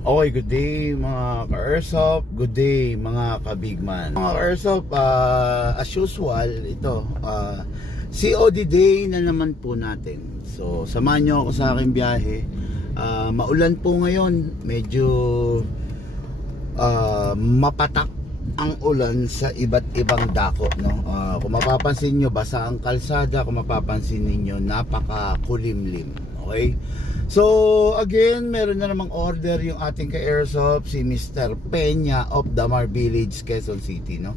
Okay, good day mga ka-Airsoft, good day mga ka-Bigman. Mga ka-Airsoft, as usual, ito, COD day na naman po natin. So, samahan nyo ako sa aking biyahe. Maulan po ngayon, medyo mapatak ang ulan sa iba't ibang dako, no? Kung mapapansin nyo, basa ang kalsada. Kung mapapansin ninyo, napaka-kulimlim. Okay? So, again, meron na namang order yung ating ka-Airsoft, si Mr. Peña of Damar Village, Quezon City, no?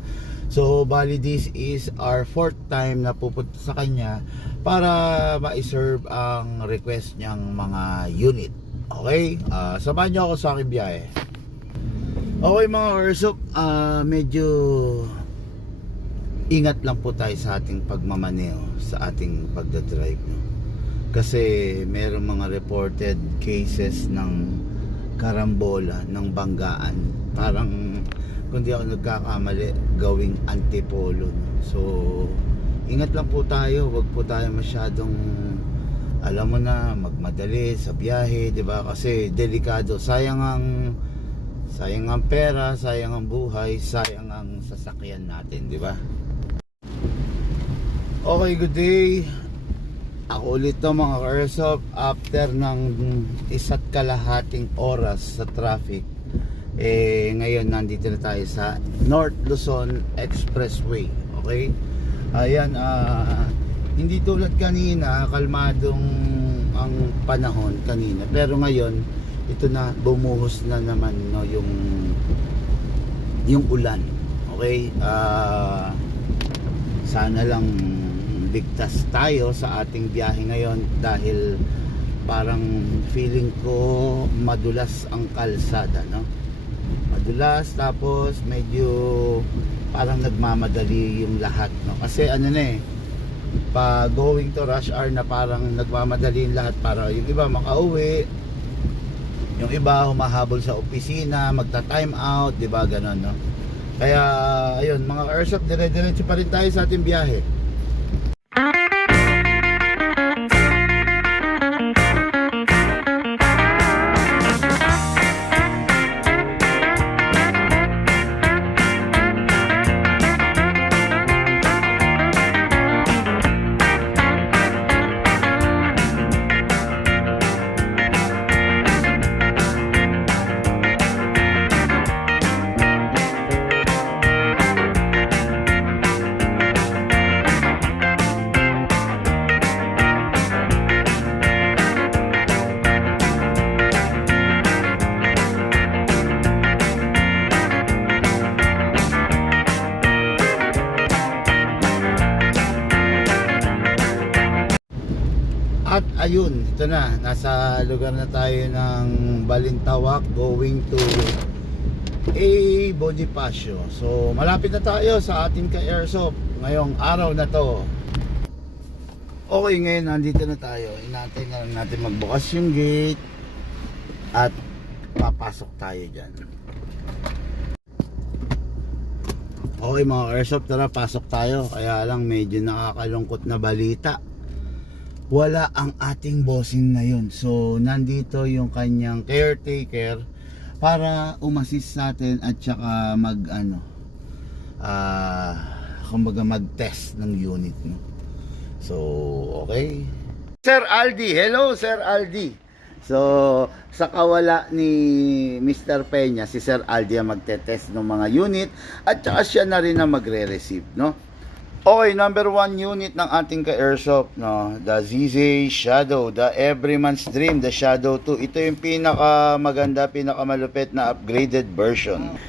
So, bali, this is our 4th time na pupunta sa kanya para ma-serve ang request niyang mga unit. Okay? Samahan niyo ako sa aking biyahe. Okay mga Airsoft, medyo ingat lang po tayo sa ating pagmamaneho, sa ating pagdadrive, no? Kasi merong mga reported cases ng karambola, ng banggaan. Parang, kung di ako nagkakamali, gawing antipolo, no? So, ingat lang po tayo. Huwag po tayo masyadong, alam mo na, magmadali sa biyahe, di ba? Kasi delikado. Sayang ang pera, sayang ang buhay, sayang ang sasakyan natin, di ba? Okay, good day. Ako ulit to mga ka-Airsoft, after ng 1.5 oras sa traffic. Ngayon nandito na tayo sa North Luzon Expressway. Okay? Ayan, hindi tulad kanina, kalmadong ang panahon kanina. Pero ngayon, ito na, bumuhos na naman, no, yung ulan. Okay? Sana lang ligtas tayo sa ating biyahe ngayon dahil parang feeling ko madulas ang kalsada, no? Madulas, tapos medyo parang nagmamadali yung lahat, no? Kasi ano na pa going to rush hour na parang nagmamadali yung lahat para yung iba makauwi, yung iba humahabol sa opisina, magta-time out, di ba, ganon, no? Kaya ayun mga Airsoft, dire-diretso pa rin tayo sa ating biyahe. At ayun, ito na, nasa lugar na tayo ng Balintawak, going to Bonifacio. So malapit na tayo sa ating ka-Airsoft ngayong araw na to. Okay, ngayon nandito na tayo. Inantay na lang natin magbukas yung gate at papasok tayo dyan. Okay mga Airsoft, tara pasok tayo. Kaya lang medyo nakakalungkot na balita, wala ang ating bossing na yun. So nandito yung kanyang caretaker para umassist natin at saka kumbaga mag-test ng unit, no? So okay, Sir Aldi, hello Sir Aldi. So sa kawala ni Mr. Peña, si Sir Aldi ang magte-test ng mga unit at saka siya na rin ang magre-receive, no? Okay, number 1 unit ng ating ka-Airsoft, no? The ZZ Shadow, the Everyman's Dream, the Shadow 2. Ito yung pinakamaganda, pinakamalupit na upgraded version.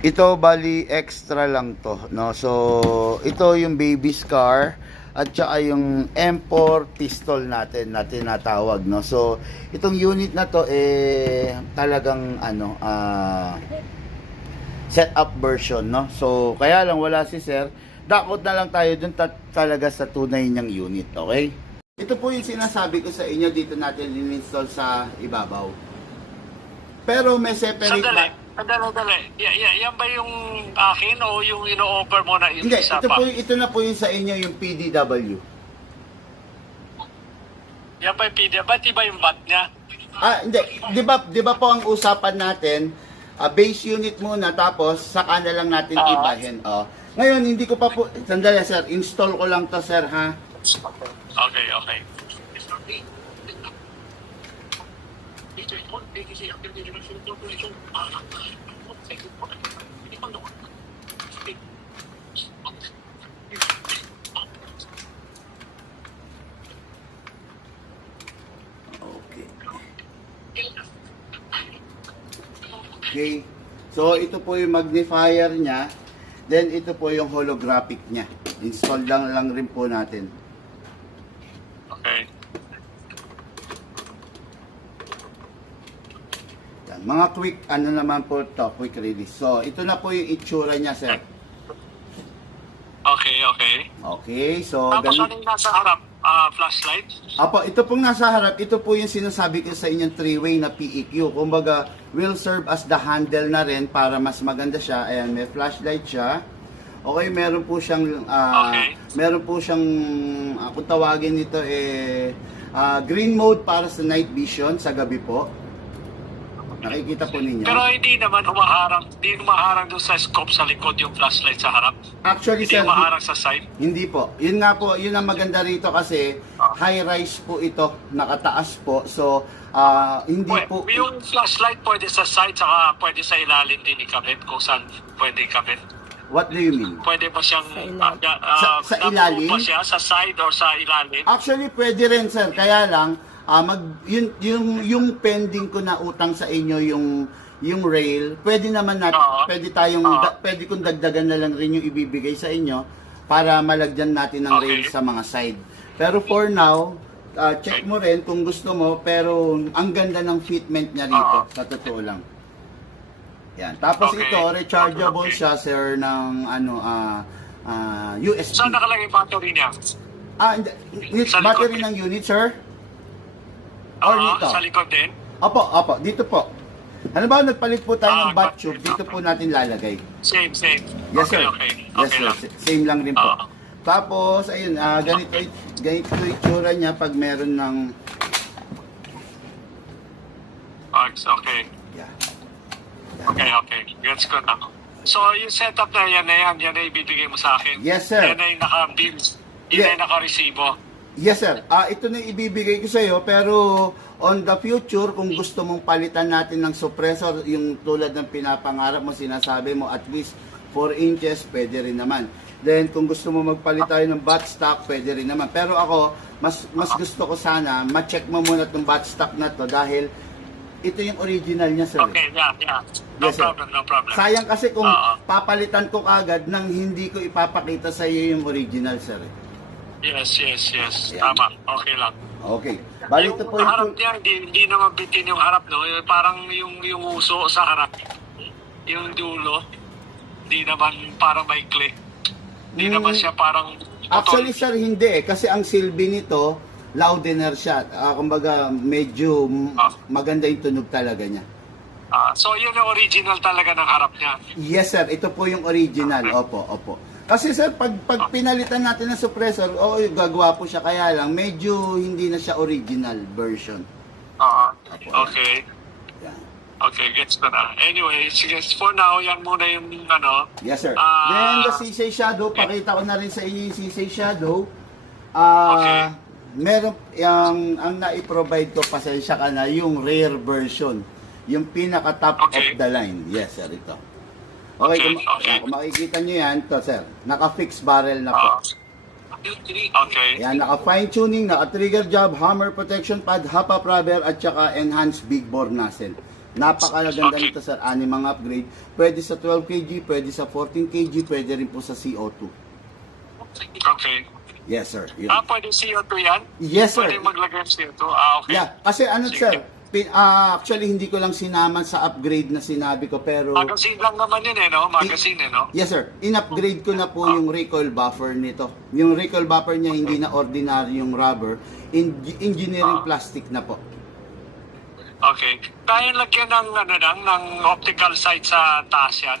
Ito bali extra lang to, no? So ito yung baby scar at saka yung M4 pistol natin na tinatawag, no? So itong unit na to talagang set up version, no? So kaya lang wala si Sir. Dakot na lang tayo dun talaga sa tunay niyang unit, okay? Ito po yung sinasabi ko sa inyo, dito natin in-install sa ibabaw. Pero may separate... Sandali. Yan ba yung akin o yung ino-offer mo na isa pa? Ito na po yung sa inyo, yung PDW. Yan ba yung PDF? Ba't iba yung bat niya? Hindi. Di ba po ang usapan natin, base unit muna, tapos saka na lang natin Oo. ibahin. Oh. Ngayon, hindi ko pa po, sandali sir, install ko lang to sir ha. Okay, okay. Okay. Okay. So, ito po yung magnifier niya. Then, ito po yung holographic niya. Install lang rin po natin. Okay. Yan. Mga quick, ano naman po to, quick release. So, ito na po yung itsura niya, sir. Okay, okay. Okay, so, Tapos ganun. ano yung nasa harap? Flashlight? Apo, ito pong nasa harap, ito po yung sinasabi ko sa inyong three-way na PEQ. Kumbaga, will serve as the handle na rin para mas maganda siya. Ayan, may flashlight siya. Okay, meron po siyang, Okay. meron po siyang, kung tawagin nito green mode para sa night vision sa gabi po. Nakikita po ninyo. Pero hindi naman humaharang doon sa scope sa likod yung flashlight sa harap. Actually, Hindi sir, humaharang sa side. hindi po. Yun nga po, yun ang maganda rito kasi high-rise po ito, nakataas po. So, hindi po... Yung flashlight pwede sa side, saka pwede sa ilalim din ikabit kung saan pwede ikabit. What do you mean? Pwede ba siyang Sa ilalim? nabuo ba siya sa side or sa ilalim? Actually, pwede rin, sir. Kaya lang, yung pending ko na utang sa inyo, yung rail, pwede naman natin, Oo. pwede kong dagdagan na lang rin yung ibibigay sa inyo para malagyan natin ng rail Okay. sa mga side. Pero for now, check mo rin kung gusto mo, pero ang ganda ng fitment niya rito, Oo. sa totoo lang. Yan. Tapos Okay. ito, rechargeable Okay. siya, sir, ng USB. Saan nakalagay yung battery niya? Battery Sa likod. ng unit, sir? Or dito? Sa likod din? Opo, dito po. Ano ba, nagpalit po tayo ng bat gotcha. tube, dito po natin lalagay. Same. Yes, okay, sir. okay. Yes, Okay sir. lang. Same lang rin po. Oo. Tapos, ayun, ganito yung itsura niya pag meron ng... Okay. Yeah. Okay. Gets ko na. So, yung setup na yan na ibibigay mo sa akin. Yes, sir. Yan ay naka-beams. Yan ay naka-resibo. Yes, sir. Ito na yung ibibigay ko sa iyo, pero on the future, kung gusto mong palitan natin ng suppressor, yung tulad ng pinapangarap mo, sinasabi mo, at least 4 inches, pwede rin naman. Then, kung gusto mo magpalit tayo ng bat stock, pwede rin naman. Pero ako, mas gusto ko sana, ma-check mo muna itong bat stock na to dahil ito yung original niya, sir. Okay, yeah. No Yes, sir. problem. Sayang kasi kung Oo. papalitan ko kagad nang hindi ko ipapakita sa iyo yung original, sir. Yes. Ayan. Tama. Okay lang. Okay. Bali, ito po Yung harap yung... niya, hindi naman bitin yung harap, no? Parang yung uso sa harap. Yung dulo, hindi naman parang maikli. Hindi naman siya parang... Actually, sir, hindi eh. Kasi ang silbi nito, loudener siya. Kumbaga, medyo maganda yung tunog talaga niya. So, yun yung original talaga ng harap niya. Yes, sir. Ito po yung original. Opo. Kasi, sir, pag pinalitan natin ng suppressor, gagawa po siya. Kaya lang, medyo hindi na siya original version. Okay. Yan. Okay, gets ko na. Anyway, sige, for now, yan muna yung Yes, sir. Ah. Then, the CC Shadow, pakita ko na rin sa inyo yung CC Shadow. Okay. Meron, ang na-provide ko, pasensya ka na, yung rare version. Yung pinaka-top Okay. of the line. Yes, sir, ito. Okay, Okay. kung makikita nyo yan, ito, sir. Naka-fix barrel na po. Okay. Yan, naka-fine tuning, naka-trigger job, hammer protection pad, hop-up rubber, at saka enhanced big bore nozzle. Napakaganda Okay. nito, sir. Animang upgrade. Pwede sa 12 kg, pwede sa 14 kg, pwede rin po sa CO2. Okay. Yes, sir. Yun. Pwede CO2 yan? Yes, sir. Pwede maglagay ng CO2? Okay. Yeah, kasi ano, Sige. sir, actually hindi ko lang sinaman sa upgrade na sinabi ko, pero Magazine lang naman yun no? Magazine no? yes, sir, in-upgrade ko na po yung recoil buffer nito. Yung recoil buffer niya hindi na ordinary yung rubber, engineering plastic na po. Okay. Kaya lagyan ng optical sight sa taas yan?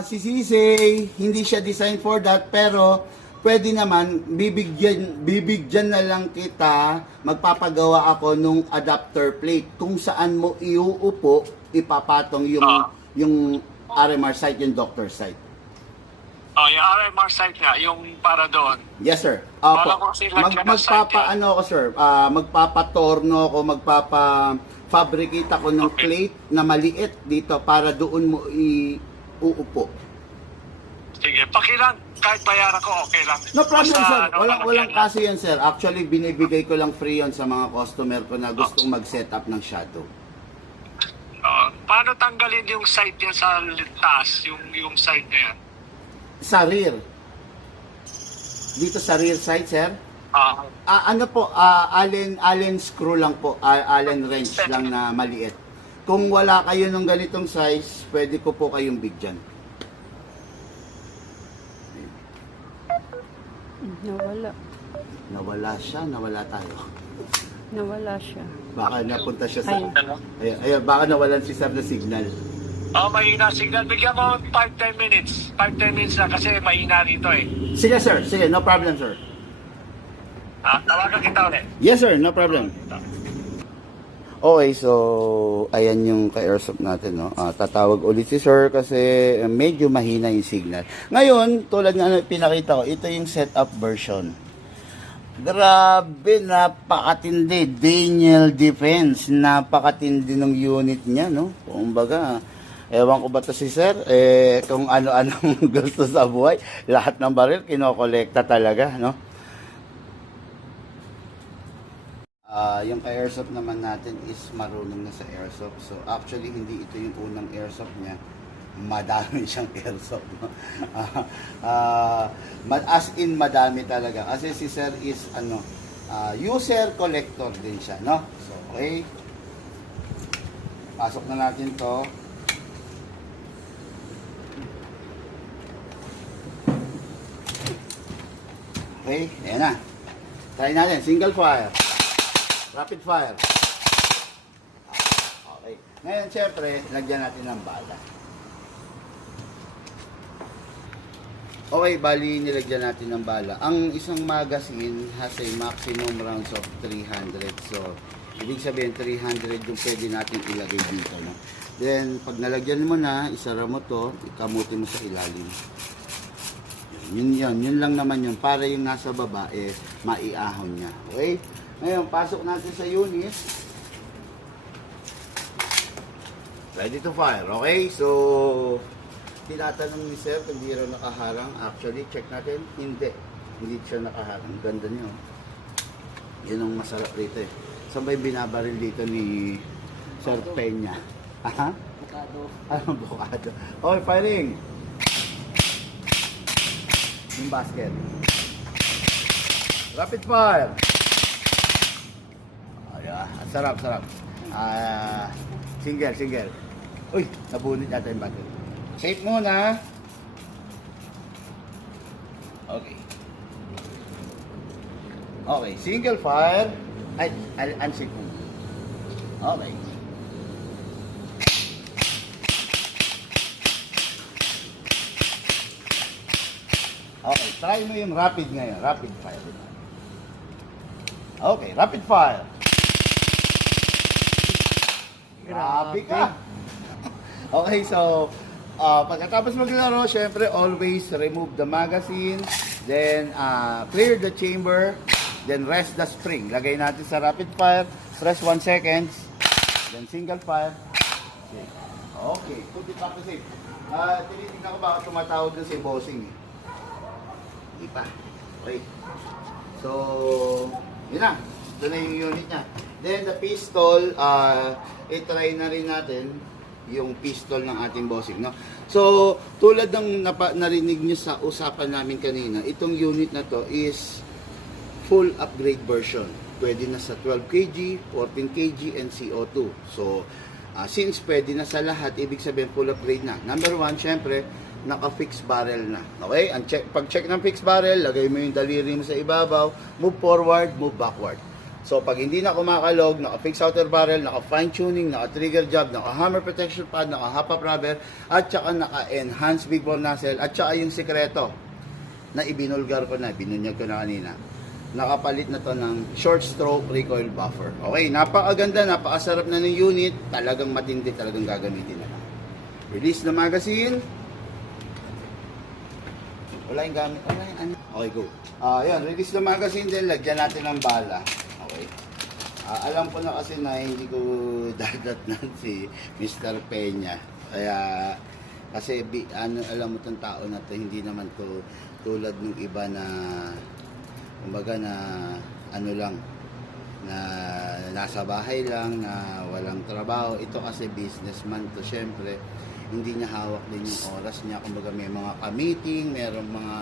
Si Sisay, hindi siya designed for that, pero pwede naman, bibigyan na lang kita, magpapagawa ako nung adapter plate kung saan mo iuupo, ipapatong yung RMR site, yung doctor site. Yung RMR site nga, yung para doon. Yes, sir. Wala ko kasi lagyan ng site yan. Magpapatorno ako, magpapa-fabricate ako ng Okay. plate na maliit dito para doon mo iuupo. Sige, pakilang, kahit bayaran ko, okay lang. No problem, Basta, sir. Walang lalagyan lang. kaso yan, sir. Actually, binibigay ko lang free yon sa mga customer ko na gustong mag-set up ng shadow. Paano tanggalin yung site yan sa taas, yung site na yan? Sa rear. Dito sa rear side, sir. Allen screw lang po. Allen wrench lang na maliit. Kung wala kayo ng ganitong size, pwede ko po kayong bigyan. Nawala. Nawala siya, nawala tayo. Nawala siya. Baka napunta siya sa... Ayun. Ayun, baka nawalan si sir na signal. Mahina signal. Bigyan mo 5-10 minutes. 5-10 minutes na kasi mahina rito eh. Sige, sir. Sige, no problem, sir. Tawagan kita ulit. Yes, sir. No problem. Okay, so ayan yung ka-airsoft natin, no? Tatawag ulit si sir kasi medyo mahina yung signal. Ngayon, tulad na pinakita ko, ito yung setup version. Grabe, napakatindi. Daniel Defense, napakatindi ng unit niya, no? Kumbaga, ewan ko ba to si sir, kung ano-anong gusto sa buhay, lahat ng baril kinokolekta talaga, no? Yung ka-airsoft naman natin is marunong na sa airsoft. So actually hindi ito yung unang airsoft niya. Madami siyang airsoft. No? As in madami talaga. Kasi si sir is user collector din siya. No? So okay. Pasok na natin to. Okay, ayan na. Try natin. Single fire. Rapid fire. Okay. Ngayon, syempre, lagyan natin ng bala. Okay, bali, nilagyan natin ng bala. Ang isang magazine has a maximum rounds of 300. So, ibig sabihin, 300 yung pwede natin ilagay dito. No? Then, pag nalagyan mo na, isara mo to, ikamuti mo sa ilalim. Yun lang naman yun. Para yung nasa baba, maiahon niya. Okay? Ngayon, pasok natin sa unit. Ready to fire. Okay? So, tinatanong ni sir kung di raw nakaharang. Actually, check natin. Hindi. Hindi siya nakaharang. Ganda niyo. Yun ang masarap dito eh. Saan ba yung binabaril dito ni Sir Peña? Aha? Bukado. Anong bukado? Okay, firing. Yung basket. Rapid fire. Sarap. Single. Uy, nabunit yata yung battery. Safe muna. Okay. Okay, single fire. Ay, unsafe muna. Okay. Okay, try mo yung rapid ngayon. Rapid fire. Okay, rapid fire. Grabe ka. Okay, so pagkatapos maglaro, syempre always remove the magazine, then clear the chamber, then rest the spring. Lagay natin sa rapid fire, press 1 seconds, then single fire. Okay, put it back to safe. Tinitignan ko baka tumatawag na si bossing. Hindi pa. Okay. So, yun na. Ito na yung unit niya. Then the pistol, i-try na rin natin yung pistol ng ating bossing, no? So, tulad ng narinig nyo sa usapan namin kanina, itong unit na to is full upgrade version. Pwede na sa 12 kg, 14 kg, and CO2. So, since pwede na sa lahat, ibig sabihin full upgrade na. Number 1, syempre, naka-fixed barrel na. Okay? Pag-check ng fixed barrel, lagay mo yung daliri mo sa ibabaw, move forward, move backward. So, pag hindi na kumakalog, naka-fixed outer barrel, naka-fine tuning, naka-trigger job, naka-hammer protection pad, naka-hop-up rubber, at saka naka-enhanced big bore nozzle, at saka yung sikreto. na ibinulgar ko na, binunyag ko na kanina. Nakapalit na to ng short stroke recoil buffer. Okay, napakaganda, napakasarap na ng unit. Talagang matindi, talagang gagamitin na lang. Release the magazine. Wala yung gamit. Wala yung ano. Okay, go. Yan, release the magazine din. Lagyan natin ng bala. Okay. Alam ko na kasi na hindi ko dadatnan si Mr. Peña. Kaya, kasi alam mo tong tao na to, hindi naman to tulad ng iba na kumbaga na ano lang, na nasa bahay lang, na walang trabaho. Ito kasi businessman to, syempre hindi niya hawak din yung oras niya. Kumbaga may mga ka-meeting, mayroong mga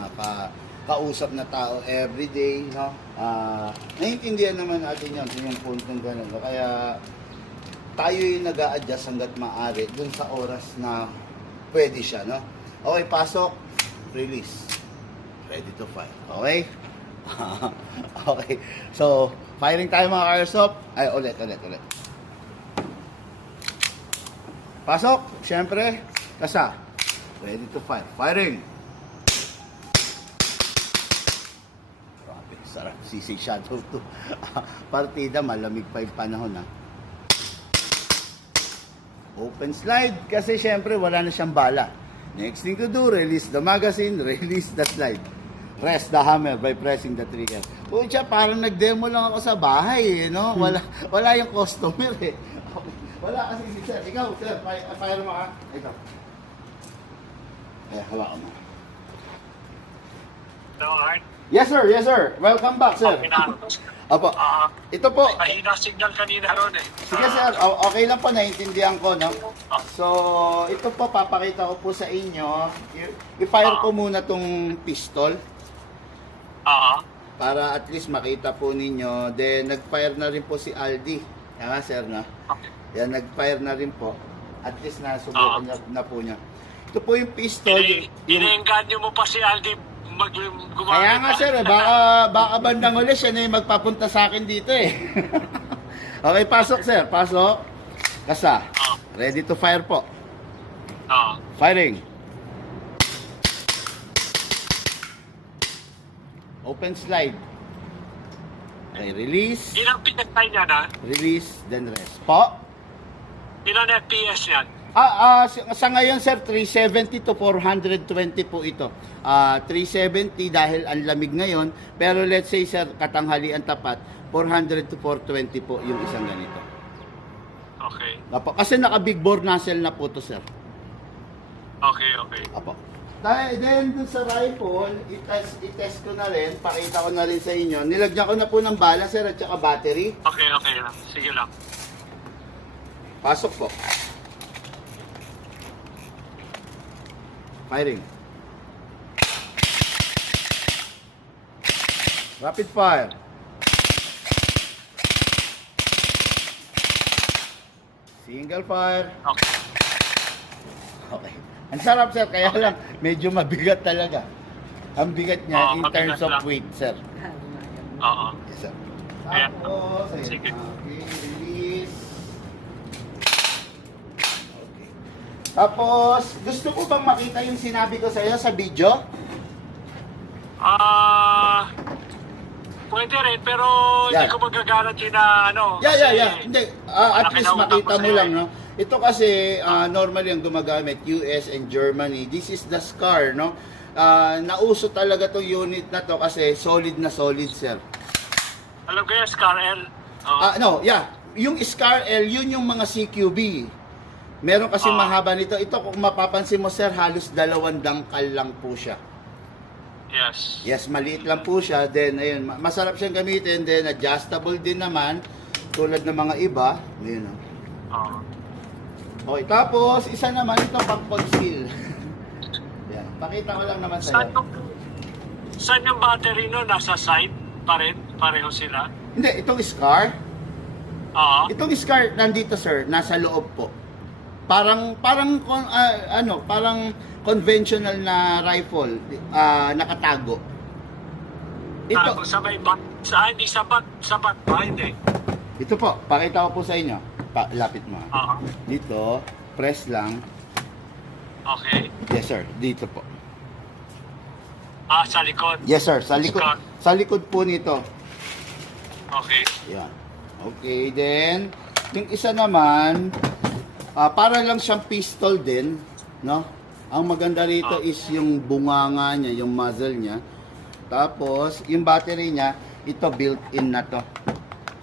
kausap na tao everyday, no? Naiintindihan naman natin yun, yung puntong gano'n. Kaya tayo yung nag-a-adjust hanggat maaari dun sa oras na pwede siya, no? Okay, pasok, release, ready to fire. Okay? Okay. So, firing tayo mga airsoft. Ay, ulit. Pasok. Siyempre, kasa. Ready to fire. Firing. Grabe, sarap. CC Shadow 2. Partida, malamig pa yung panahon, ha. Open slide. Kasi siyempre, wala na siyang bala. Next thing to do, release the magazine, release the slide. Press the hammer by pressing the trigger. Pucha, parang nag-demo lang ako sa bahay, no? Wala yung customer, eh. Wala kasi si sir. Ikaw, sir, fire mo ka. Ikaw. Hawakan mo. No, Art? Yes, sir. Welcome back, sir. Okay na. Opo. Ito po. Mahina signal kanina ron eh. Sige, sir. Okay lang po, naiintindihan ko, no? So, ito po, papakita ko po sa inyo. I-fire ko muna tong pistol. Para at least makita po ninyo. Then, nag-fire na rin po si Aldi. Yan, sir, no? Okay. Yan, nag-fire na rin po. At least nasubukan na po niya. Ito po yung pistol. Iniengganyo mo pa si Aldi gumamit. Kaya nga, sir, baka bandang ulit siya na yung magpapunta sa akin dito, eh. Okay, pasok, sir. Pasok. Kasa. Ready to fire po. Firing. Open slide. Okay, release. Ilang pinagtay niya na? Release, then rest. Po? Ilan FPS yan? Sa ngayon, sir, 370 to 420 po ito. 370 dahil ang lamig ngayon. Pero let's say, sir, katanghalian tapat, 400 to 420 po yung isang ganito. Okay. Apo, kasi naka-big bore nozzle na po to, sir. Okay. Apo. Then, dun sa rifle, i-test ko na rin, pakita ko na rin sa inyo. Nilagyan ko na po ng bala, sir, at saka battery. Okay lang. Sige lang. Pasok po. Firing. Rapid fire. Single fire. Okay. Okay. Ang sarap, sir, kaya lang medyo mabigat talaga. Ang bigat niya in mabigat terms of lang. weight, sir. Oo. Yes, sir. Ayan. Tapos, ayun. Sige. Okay, release. Okay. Tapos, gusto ko bang makita yung sinabi ko sa iyo sa video? Pwede rin, pero Yeah. hindi ko magagaranti na ano. Yeah. Hindi. At malaki least na utang makita ko mo sa'yo, lang, no? Ito kasi, normally ang gumagamit, US and Germany. This is the SCAR, no? Nauso talaga tong unit na to kasi solid na solid, sir. Alam ko yan, Scar L. No, yeah. Yung SCAR L, yun yung mga CQB. Meron kasi mahaba nito. Ito, kung mapapansin mo, sir, halos 2 dangkal lang po siya. Yes. Yes, maliit lang po siya. Then, ayun, masarap siyang gamitin. Then, adjustable din naman. Tulad ng mga iba. Ayun, no? Okay, tapos, isa naman ito pag-conceal. Yan, pakita ko lang naman sa iyo. Saan yung battery no? Nasa side pa rin? Pareho sila? Hindi, itong SCAR. Oo. Itong SCAR, nandito, sir, nasa loob po. Parang conventional na rifle, nakatago. Ito, Sa may bat. Hindi sa bat. Sa bat ba? Hindi. ito po, pakita ko po sa inyo. Lapit mo. Oo. Dito, press lang. Okay. Yes, sir. Dito po. Sa likod. Yes sir, sa likod. Scar. Sa likod po nito. Okay. Yan. Okay, then yung isa naman para lang siyang pistol din, no? Ang maganda rito is yung bunganga niya, yung muzzle niya. Tapos yung battery niya, ito built-in na to.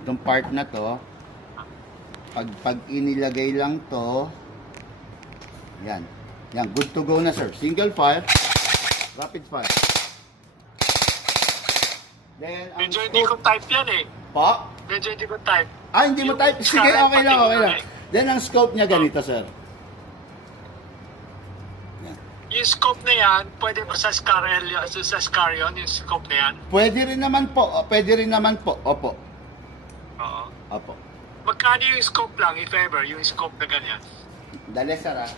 Itong part na to, pag inilagay lang to, yan. Yan, good to go na sir. Single fire, rapid fire. Then ang Medyo hindi ko type yan eh. po. Medyo hindi ko type. Hindi mo Yung type. Sige, Scarlett okay lang, pati okay yung lang. Then, ang scope niya ganito, sir. Yan. Yung scope na yan, pwede ba sa Scar yun, yung scope na yan? Pwede rin naman po. Pwede rin naman po. Opo. Oo. Opo. Magkano yung scope lang, if ever, yung scope na ganyan? Dali, sir, ah.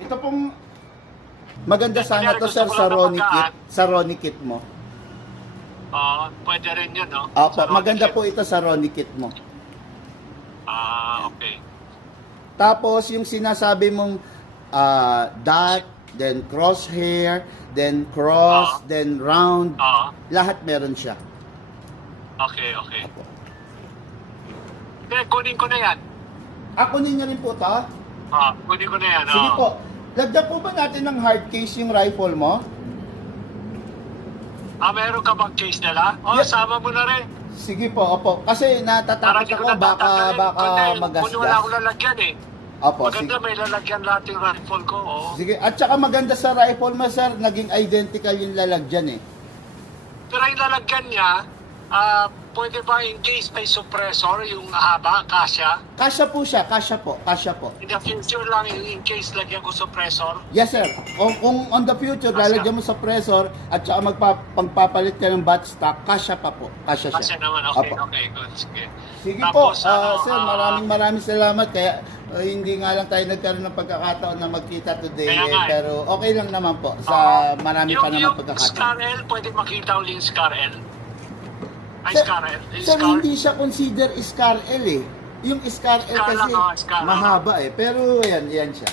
Ito pong maganda sana to, Kunyari, sir, gusto ko sa lang Ronnie mapagaan. kit. Sa Ronnie kit mo. Oo, pwede rin yun, no? Opo, Sa maganda rocket. po ito sa Ronnie kit mo. Okay. Tapos, yung sinasabi mong dot, then crosshair, then cross, then round, Oo. lahat meron siya. Okay. Opo. Then, kunin ko na yan. Kunin niyo rin po to. Kunin ko na yan. Sige po. Lagyan po ba natin ng hard case yung rifle mo? Meron ka bang case nila? Yeah. Sama mo na rin. Sige po, opo. Kasi Para natatakot di ko ako, baka natatanggalin. Kundi wala magasgas. akong lalagyan eh. Opo, Maganda, sige. may lalagyan lahat yung rifle ko. Oo. Sige. At saka maganda sa rifle mo, sir, naging identical yung lalagyan eh. Pero yung lalagyan niya, pwede ba in case may suppressor, yung haba, kasya? Kasya po siya, kasya po, kasya po. In the future lang, in case lagyan ko suppressor. Yes, sir. Kung on the future, Kasya. lalagyan mo sa pressor at saka pagpapalit ka ng bat stock, kasya pa po. Kasya siya. Kasya naman, okay, Opo. okay, good. Sige. Sige Tapos, po, sir, maraming salamat. Kaya hindi nga lang tayo nagkaroon ng pagkakataon na magkita today. Kaya nga, Pero okay lang naman po. Sa marami pa naman yung pagkakataon. Scar L, pwede makita ulit yung Scar L? Ay, Sir, Scar L. Yung sir, Scar? hindi siya consider Scar L eh. Yung Scar L Scar kasi lang, Scar lang. mahaba eh. Pero yan siya.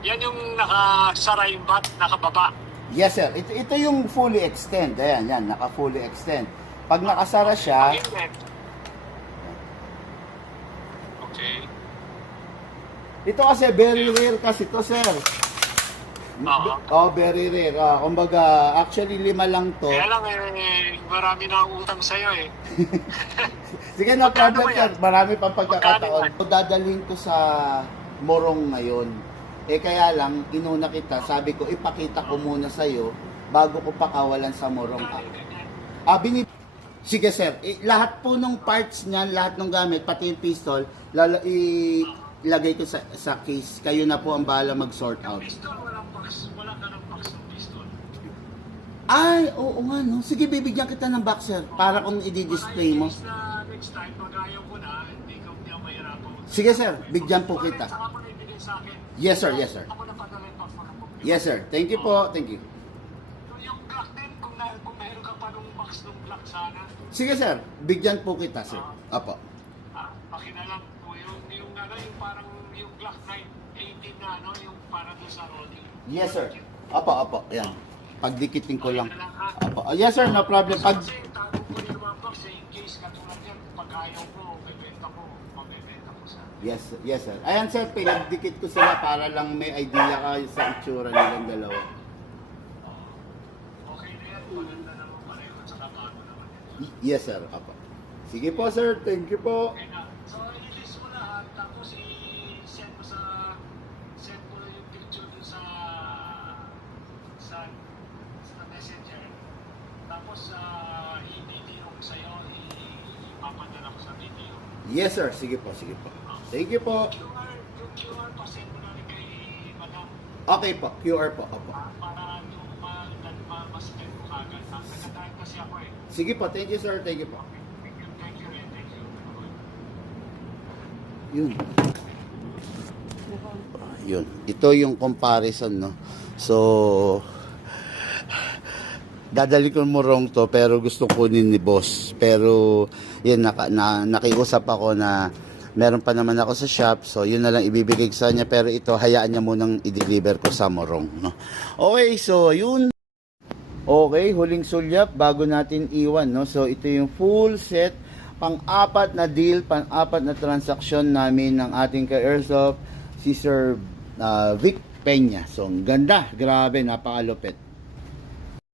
Yan yung nakasara yung bat, nakababa. Yes, sir. Ito yung fully extend. Ayan, yan. Naka-fully extend. Pag nakasara siya, Pag-inlet. Okay. ito kasi very rare kasi to, sir. Oo. Oh, very rare. Kumbaga, actually 5 lang to. Kaya lang, marami na ang utang sa'yo eh. Sige, no Magkano problem, ba sir. yan? Marami pang pagkakataon. Magkano Dadalhin ko sa Morong ngayon. Kaya lang, inuna kita. Sabi ko, ipakita ko muna sa'yo bago ko pakawalan sa Morong. Sige, sir. Lahat po ng parts niyan, lahat ng gamit, pati yung pistol, ilagay ko sa case. Kayo na po ang bahala mag-sort out. Pistol, walang box. Wala ka ng box ng pistol. Ay, oo nga, no? Sige, bibigyan kita ng box, sir. Para kung i-display mo. Next time, pag ayaw ko na, hindi ka mahirapan. Sige, sir. Bigyan po kita. Saka mo na ibigay sa akin. Yes, sir. Yes, sir. Ako na padala yung box. Yes, sir. Thank you po. Thank you. Yung Glock din, kung meron ka pa nung box ng Glock sana, Sige, sir. Bigyan po kita, sir. Apo. pakinalang po yung parang yung Glock 918 na yung parang doon sa Rolling. Yes, sir. Apo. Yan. Pagdikitin ko lang. Apo. Yes, sir. No problem. Kasi tago ko yung mga box in case katulad yan, pag ayaw ko, mabibenta ko sa... Yes, sir. Ayan, sir. Pinagdikit ko sila para lang may idea kayo sa itsura nilang dalawa. Okay na yan, maganda naman pareho at saka bago naman yan. Yes, sir. Apo. Sige po, sir. Thank you po. Okay na. So, i-list mo lahat, tapos i-send mo yung picture dun sa messenger. Tapos, i-video ko sa'yo, ipapadala ko sa video. Yes, sir. Sige po. Thank you po. Yung QR pa, send mo na rin kay Madam Okay po. QR po. Apo. para yung mas-spend ko kagad. Nagkatayin kasi ako eh. Sige po. Thank you, sir. Thank you po. Thank you. Yun. Yun. Ito yung comparison, no? So, dadali ko Morong to, pero gusto kunin ni boss. Pero, yun, nakiusap ako na meron pa naman ako sa shop, so yun na lang ibibigay ko sa kanya, pero ito hayaan niya munang i-deliver ko sa Morong, no. Okay, so yun. Okay, huling sulyap bago natin iwan, no. So ito yung full set, pang-apat na deal, pang-apat na transaksyon namin ng ating ka-airsoft, si Sir Vic Peña. So ang ganda, grabe, napakalupit.